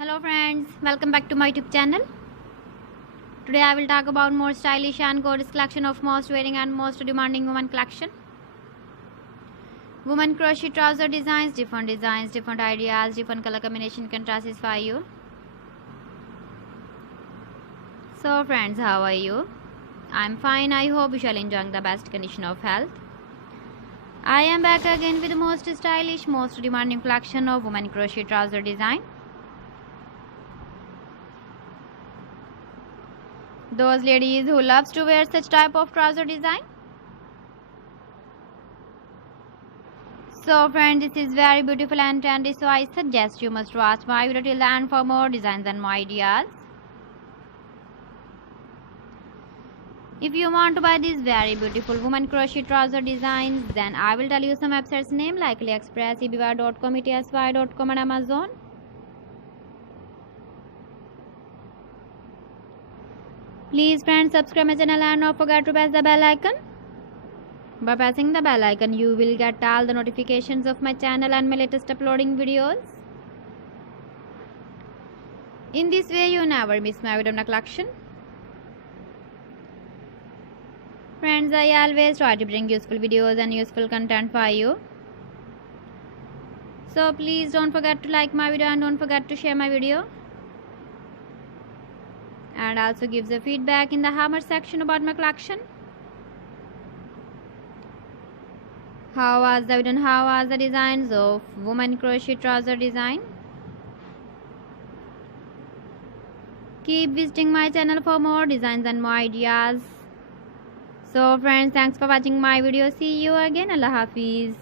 Hello friends, welcome back to my YouTube channel. Today I will talk about more stylish and gorgeous collection of most wearing and most demanding women collection. Women crochet trouser designs, different ideas, different color combination can satisfy you. So friends, how are you? I'm fine. I hope you shall enjoy the best condition of health. I am back again with the most stylish, most demanding collection of women crochet trouser design. Those ladies who loves to wear such type of trouser design. So friends, this is very beautiful and trendy, so I suggest you must watch my video till the end for more designs and more ideas. If you want to buy these very beautiful women crochet trouser designs, then I will tell you some websites name like AliExpress, eBay.com, etsy.com and Amazon. Please friends, subscribe my channel and don't forget to press the bell icon. By pressing the bell icon, you will get all the notifications of my channel and my latest uploading videos. In this way, you never miss my video collection. Friends, I always try to bring useful videos and useful content for you. So please don't forget to like my video and don't forget to share my video. And also give the feedback in the hammer section about my collection. How was the video and how was the designs of women crochet trouser design? Keep visiting my channel for more designs and more ideas. So friends, thanks for watching my video. See you again. Allah Hafiz.